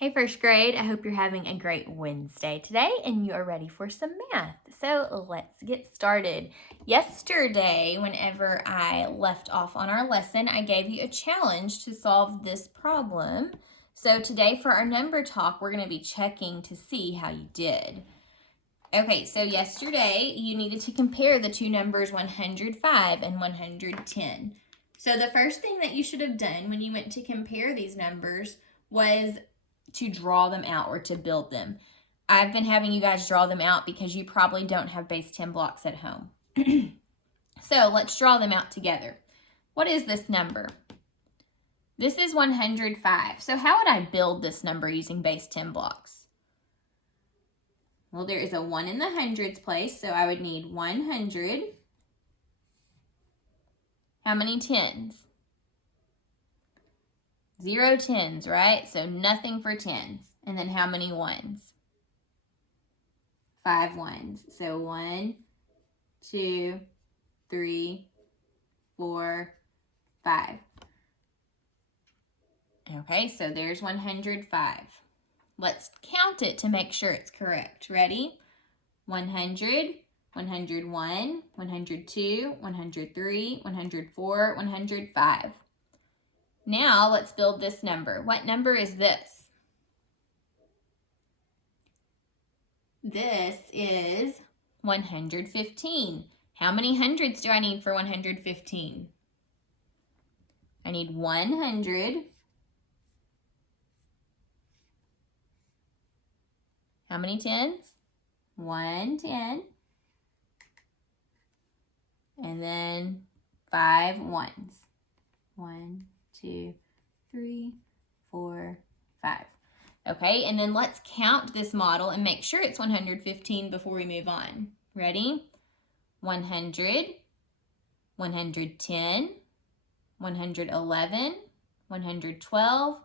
Hey first grade, I hope you're having a great Wednesday today and you are ready for some math. So let's get started. Yesterday, whenever I left off on our lesson, I gave you a challenge to solve this problem. So today for our number talk, we're going to be checking to see how you did. Okay, so yesterday you needed to compare the two numbers 105 and 110. So the first thing that you should have done when you went to compare these numbers was to draw them out or to build them. I've been having you guys draw them out because you probably don't have base 10 blocks at home. So let's draw them out together. What is this number? This is 105. So how would I build this number using base 10 blocks? Well, there is a 1 in the hundreds place, so I would need 100. How many tens? 0 tens, right? So nothing for tens. And then how many ones? 5 ones. So 1, 2, 3, 4, 5. Okay, so there's 105. Let's count it to make sure it's correct. Ready? 100, 101, 102, 103, 104, 105. Now let's build this number. What number is this? This is 115. How many hundreds do I need for 115? I need 100. How many tens? 1 10. And then 5 ones. 1, 2, 3, 4, 5. Okay, and then let's count this model and make sure it's 115 before we move on. Ready? 100, 110, 111, 112,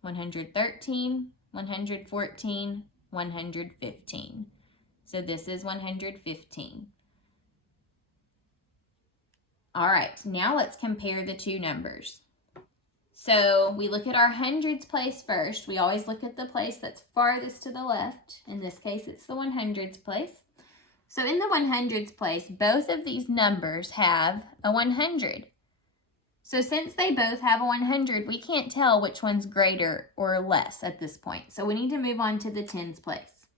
113, 114, 115. So this is 115. All right, now let's compare the two numbers. So we look at our hundreds place first. We always look at the place that's farthest to the left. In this case, it's the 100s place. So in the 100s place, both of these numbers have a 100. So since they both have a 100, we can't tell which one's greater or less at this point. So we need to move on to the tens place.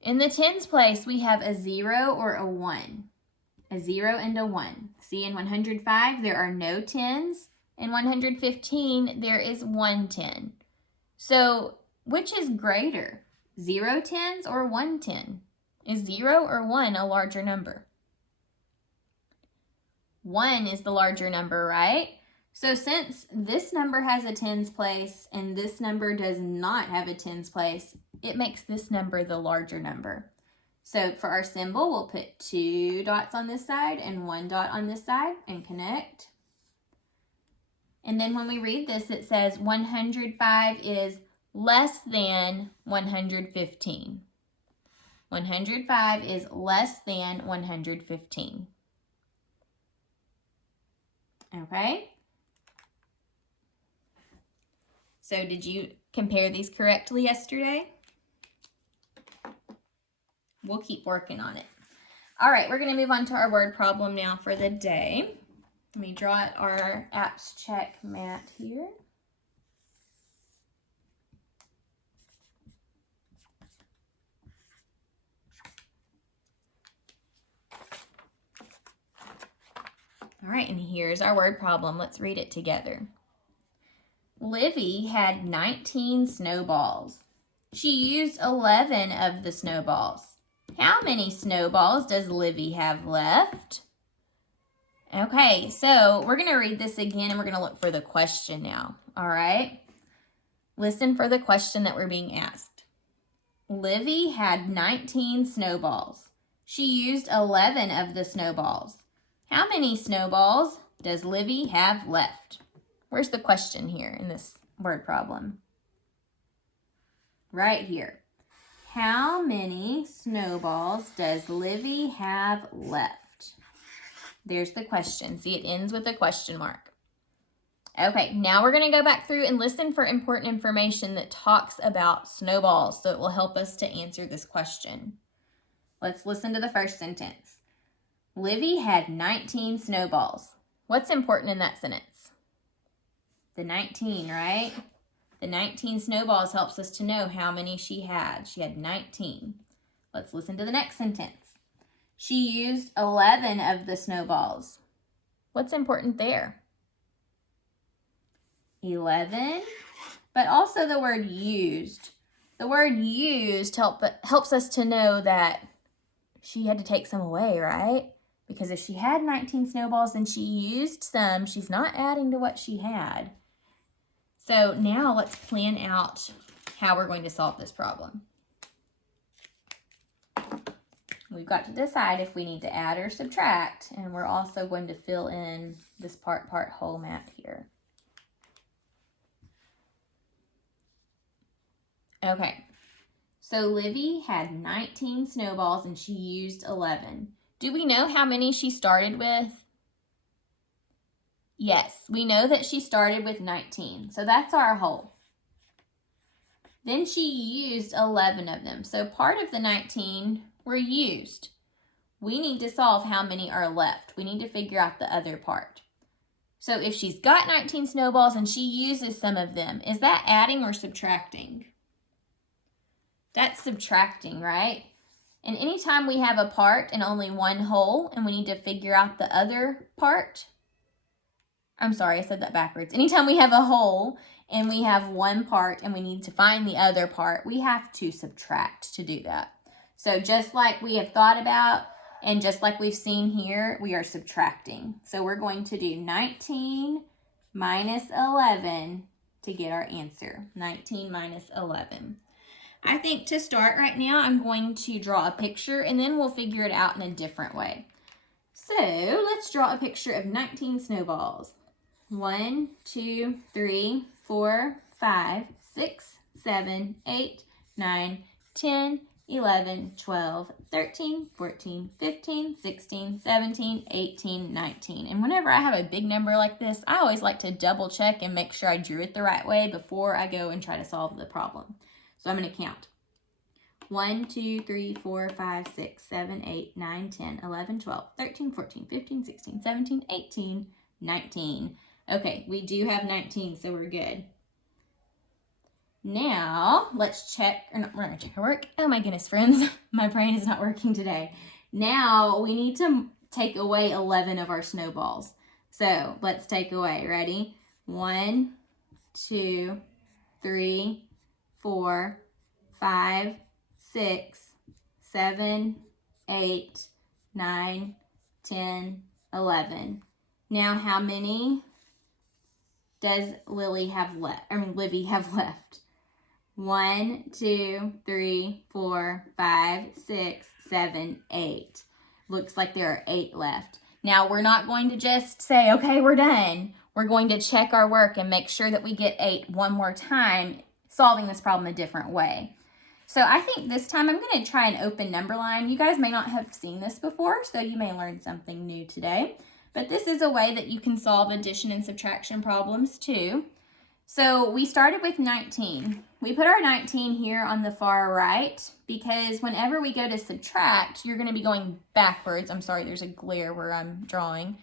In the tens place, we have a 0 or a 1. A 0 and a 1. See, in 105, there are no tens. In 115, there is 1 10. So which is greater, 0 tens or 1 10? Is 0 or 1 a larger number? 1 is the larger number, right? So since this number has a tens place and this number does not have a tens place, it makes this number the larger number. So for our symbol, we'll put 2 dots on this side and 1 dot on this side and connect. And then when we read this, it says 105 is less than 115. 105 is less than 115. Okay? So did you compare these correctly yesterday? We'll keep working on it. All right, we're going to move on to our word problem now for the day. Let me draw out our apps check mat here. All right, and here's our word problem. Let's read it together. Livy had 19 snowballs. She used 11 of the snowballs. How many snowballs does Livy have left? Okay, so we're going to read this again and we're going to look for the question now. All right? Listen for the question that we're being asked. Livy had 19 snowballs. She used 11 of the snowballs. How many snowballs does Livy have left? Where's the question here in this word problem? Right here. How many snowballs does Livy have left? There's the question. See, it ends with a question mark. Okay, now we're going to go back through and listen for important information that talks about snowballs, so it will help us to answer this question. Let's listen to the first sentence. Livy had 19 snowballs. What's important in that sentence? The 19, right? The 19 snowballs helps us to know how many she had. She had 19. Let's listen to the next sentence. She used 11 of the snowballs. What's important there? 11, but also the word used. The word used helps us to know that she had to take some away, right? Because if she had 19 snowballs and she used some, she's not adding to what she had. So now let's plan out how we're going to solve this problem. We've got to decide if we need to add or subtract, and we're also going to fill in this part whole map here. Okay, so Livy had 19 snowballs and she used 11. Do we know how many she started with? Yes, we know that she started with 19, so that's our whole. Then she used 11 of them, so part of the 19 were used. We need to solve how many are left. We need to figure out the other part. So if she's got 19 snowballs and she uses some of them, is that adding or subtracting? That's subtracting, right? And anytime we have a part and only one whole and we need to figure out the other part, I'm sorry, I said that backwards. Anytime we have a whole and we have one part and we need to find the other part, we have to subtract to do that. So just like we have thought about and just like we've seen here, we are subtracting. So we're going to do 19 minus 11 to get our answer. 19 minus 11. I think to start right now, I'm going to draw a picture and then we'll figure it out in a different way. So let's draw a picture of 19 snowballs. 1, 2, 3, 4, 5, 6, 7, 8, 9, 10, 11, 12, 13, 14, 15, 16, 17, 18, 19. And whenever I have a big number like this, I always like to double check and make sure I drew it the right way before I go and try to solve the problem. So I'm going to count. 1, 2, 3, 4, 5, 6, 7, 8, 9, 10, 11, 12, 13, 14, 15, 16, 17, 18, 19. Okay, we do have 19, so we're good. Now, let's check, we're going to check our work. Oh my goodness, friends, my brain is not working today. Now, we need to take away 11 of our snowballs. So, let's take away, ready? 1, 2, 3, 4, 5, 6, 7, 8, 9, 10, 11. Now, how many does Livy have left? 1, 2, 3, 4, 5, 6, 7, 8. Looks like there are 8 left. Now, we're not going to just say, okay, we're done. We're going to check our work and make sure that we get 8 one more time, solving this problem a different way. So I think this time I'm going to try an open number line. You guys may not have seen this before, so you may learn something new today. But this is a way that you can solve addition and subtraction problems too. So we started with 19. We put our 19 here on the far right because whenever we go to subtract, you're going to be going backwards. I'm sorry, there's a glare where I'm drawing.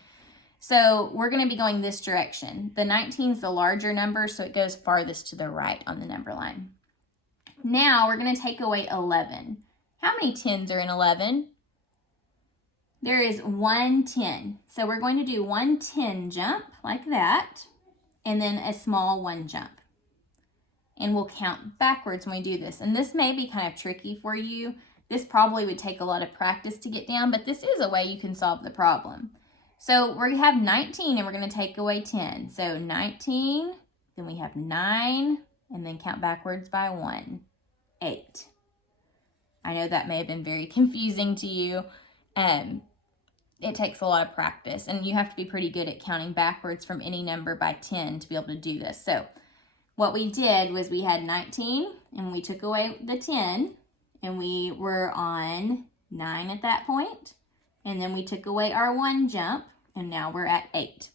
So we're going to be going this direction. The 19 is the larger number, so it goes farthest to the right on the number line. Now we're going to take away 11. How many 10s are in 11? There is 1 10. So we're going to do 1 10 jump like that, and then a small 1 jump. And we'll count backwards when we do this. And this may be kind of tricky for you. This probably would take a lot of practice to get down, but this is a way you can solve the problem. So we have 19 and we're going to take away 10. So 19, then we have 9, and then count backwards by 1, 8. I know that may have been very confusing to you. It takes a lot of practice, and you have to be pretty good at counting backwards from any number by 10 to be able to do this. So what we did was we had 19, and we took away the 10, and we were on 9 at that point. And then we took away our 1 jump, and now we're at 8.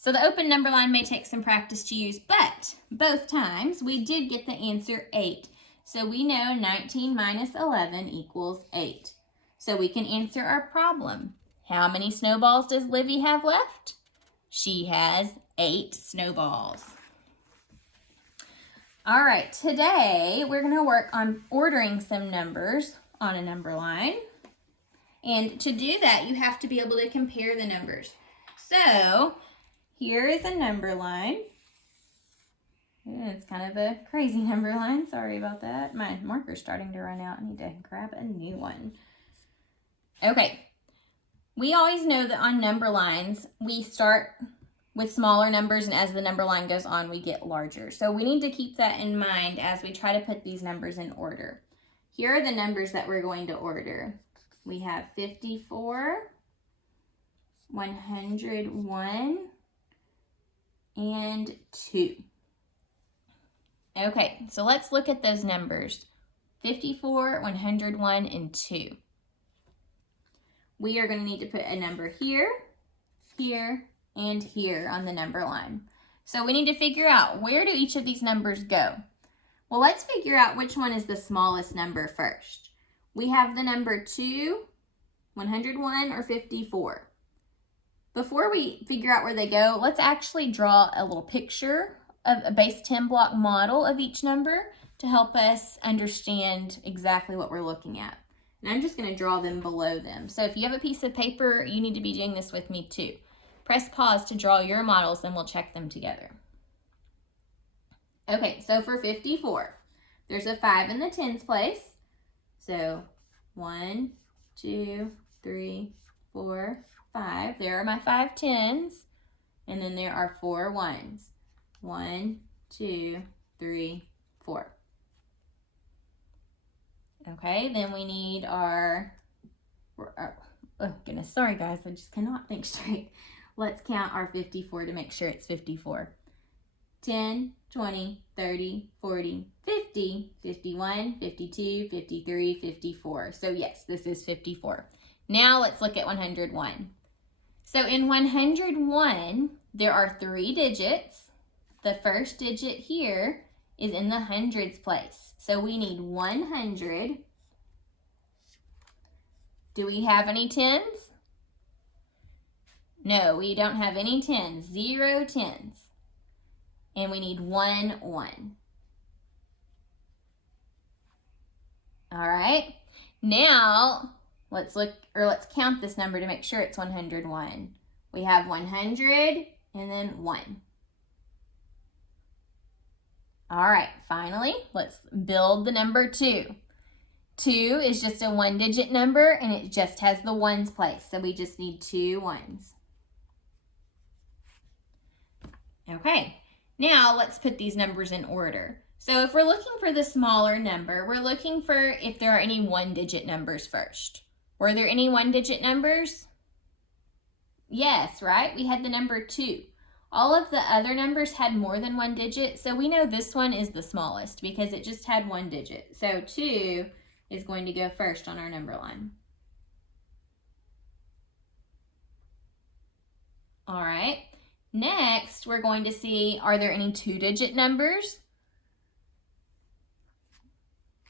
So the open number line may take some practice to use, but both times we did get the answer 8. So we know 19 minus 11 equals 8. So we can answer our problem. How many snowballs does Livy have left? She has 8 snowballs. All right, today we're going to work on ordering some numbers on a number line. And to do that, you have to be able to compare the numbers. So here is a number line. It's kind of a crazy number line. Sorry about that. My marker's starting to run out. I need to grab a new one. Okay. We always know that on number lines, we start with smaller numbers, and as the number line goes on, we get larger. So we need to keep that in mind as we try to put these numbers in order. Here are the numbers that we're going to order. We have 54, 101, and 2. Okay, so let's look at those numbers. 54, 101, and 2. We are going to need to put a number here, here, and here on the number line. So we need to figure out, where do each of these numbers go? Well, let's figure out which one is the smallest number first. We have the number 2, 101, or 54. Before we figure out where they go, let's actually draw a little picture of a base 10 block model of each number to help us understand exactly what we're looking at. And I'm just going to draw them below them. So if you have a piece of paper, you need to be doing this with me too. Press pause to draw your models, and we'll check them together. Okay, so for 54, there's a 5 in the tens place. So 1, 2, 3, 4, 5. There are my 5 tens. And then there are 4 ones. 1, 2, 3, 4. Okay, then we need our oh goodness, sorry guys, I just cannot think straight. Let's count our 54 to make sure it's 54. 10, 20, 30, 40, 50, 51, 52, 53, 54. So yes, this is 54. Now let's look at 101. So in 101, there are 3 digits. The first digit here is in the hundreds place. So we need 100. Do we have any tens? No, we don't have any tens. 0 tens. And we need 1 1. All right. Now, let's count this number to make sure it's 101. We have 100 and then 1. All right, finally, let's build the number 2. 2 is just a 1-digit number, and it just has the ones place, so we just need 2 ones. Okay, now let's put these numbers in order. So if we're looking for the smaller number, we're looking for if there are any 1-digit numbers first. Were there any 1-digit numbers? Yes, right? We had the number 2. All of the other numbers had more than 1 digit, so we know this one is the smallest because it just had 1 digit. So 2 is going to go first on our number line. All right, next we're going to see, are there any 2-digit numbers?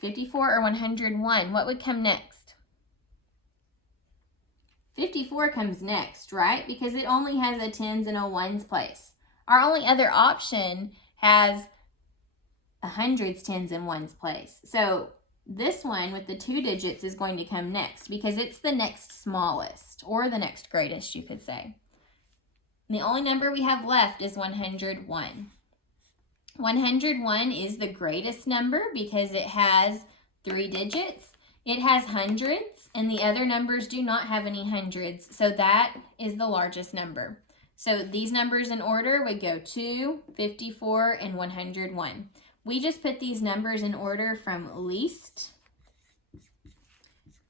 54 or 101, what would come next? 54 comes next, right? Because it only has a tens and a ones place. Our only other option has a hundreds, tens, and ones place. So this one with the 2 digits is going to come next because it's the next smallest, or the next greatest, you could say. And the only number we have left is 101. 101 is the greatest number because it has 3 digits. It has hundreds, and the other numbers do not have any hundreds, so that is the largest number. So these numbers in order would go 2, 54, and 101. We just put these numbers in order from least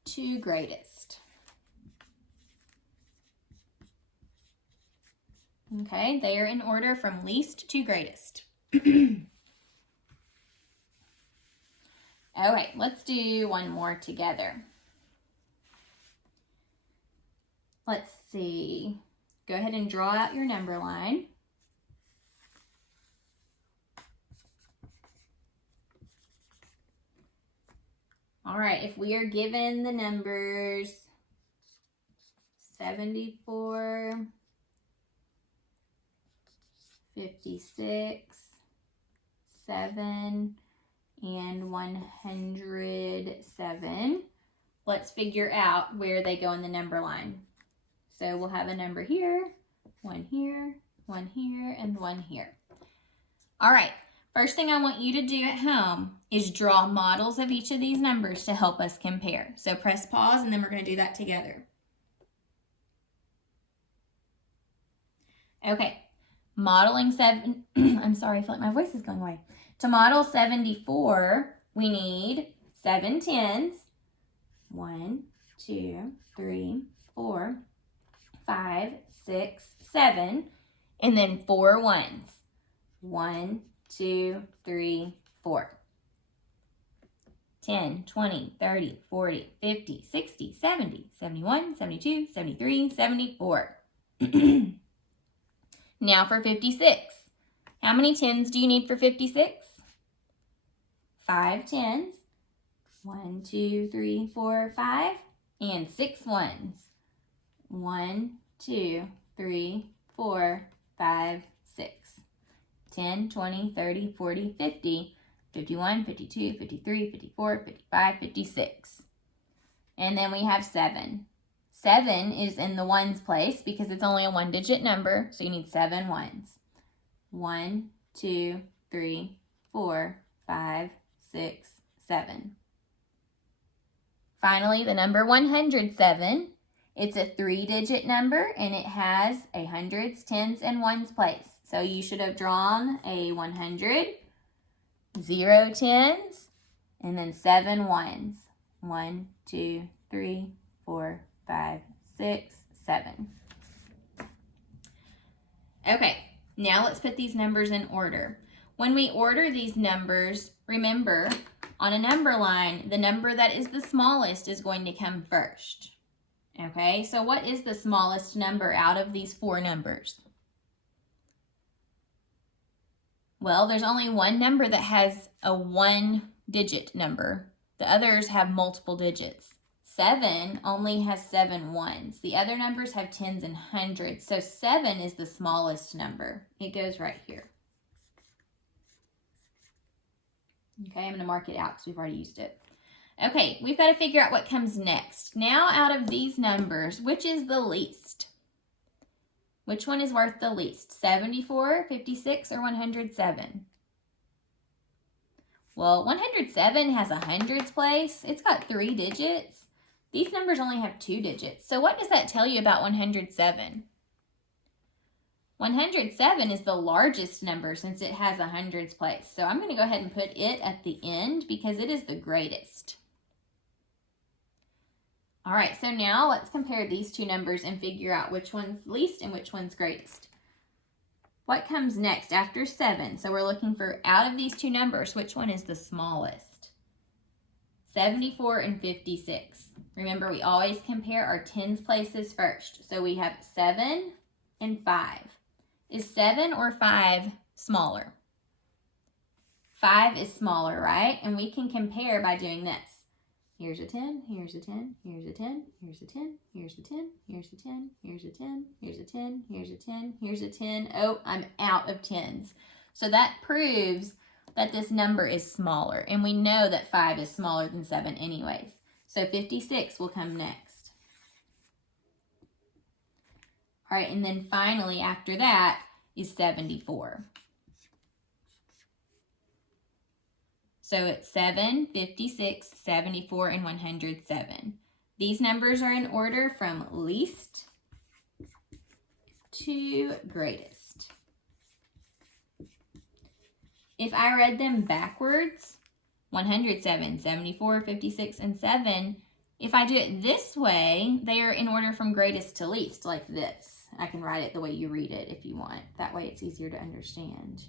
to greatest. Okay, they are in order from least to greatest. Okay, let's do one more together. Let's see. Go ahead and draw out your number line. All right, if we are given the numbers 74, 56, 7, and 107, let's figure out where they go in the number line. So we'll have a number here, one here, one here, and one here. All right, first thing I want you to do at home is draw models of each of these numbers to help us compare. So press pause, and then we're going to do that together. Okay, modeling I'm sorry, I feel like my voice is going away. To model 74, we need 7 tens. 1, 2, 3, 4, 5, 6, 7, and then 4 ones. 1, 2, 3, 4. 10, 20, 30, 40, 50, 60, 70, 71, 72, 73, 74. Now for 56. How many tens do you need for 56? 5 tens. 1, 2, 3, 4, 5, and 6 ones. 1, 2, 3, 4, 5, 6. 10, 20, 30, 40, 50, 51, 52, 53, 54, 55, 56. And then we have 7. 7 is in the ones place because it's only a 1-digit number, so you need 7 ones. 1, 2, 3, 4, 5, 6, 7. Finally, the number 107. It's a 3-digit number, and it has a hundreds, tens, and ones place. So you should have drawn a 100, 0 tens, and then 7 ones. 1, 2, 3, 4, 5, 6, 7. Okay, now let's put these numbers in order. When we order these numbers, remember, on a number line, the number that is the smallest is going to come first. Okay, so what is the smallest number out of these 4 numbers? Well, there's only one number that has a 1-digit number. The others have multiple digits. 7 only has 7 ones. The other numbers have tens and hundreds. So 7 is the smallest number. It goes right here. Okay, I'm going to mark it out because we've already used it. Okay, we've got to figure out what comes next. Now, out of these numbers, which is the least? Which one is worth the least? 74, 56, or 107? Well, 107 has a hundreds place. It's got 3 digits. These numbers only have 2 digits. So what does that tell you about 107? 107 is the largest number since it has a hundreds place. So I'm going to go ahead and put it at the end because it is the greatest. All right, so now let's compare these two numbers and figure out which one's least and which one's greatest. What comes next after 7? So we're looking for, out of these two numbers, which one is the smallest? 74 and 56. Remember, we always compare our tens places first. So we have 7 and 5. Is 7 or 5 smaller? 5 is smaller, right? And we can compare by doing this. Here's a 10, here's a 10, here's a 10, here's a 10, here's a 10, here's a 10, here's a 10, here's a 10, here's a 10, here's a 10. Oh, I'm out of tens. So that proves that this number is smaller. And we know that 5 is smaller than 7 anyways. So 56 will come next. All right, and then finally after that is 74. So it's 7, 56, 74, and 107. These numbers are in order from least to greatest. If I read them backwards, 107, 74, 56, and 7, if I do it this way, they are in order from greatest to least, like this. I can write it the way you read it if you want. That way it's easier to understand.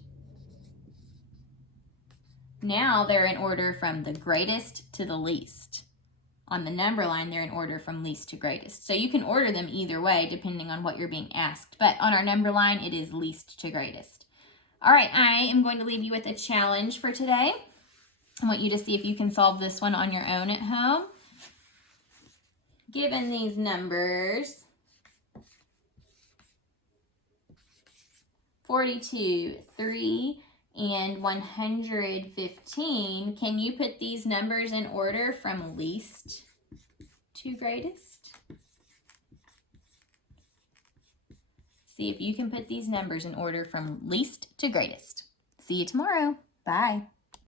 Now they're in order from the greatest to the least. On the number line, they're in order from least to greatest. So you can order them either way depending on what you're being asked. But on our number line, it is least to greatest. All right, I am going to leave you with a challenge for today. I want you to see if you can solve this one on your own at home. Given these numbers, 42, 3, and 115, can you put these numbers in order from least to greatest? See if you can put these numbers in order from least to greatest. See you tomorrow. Bye.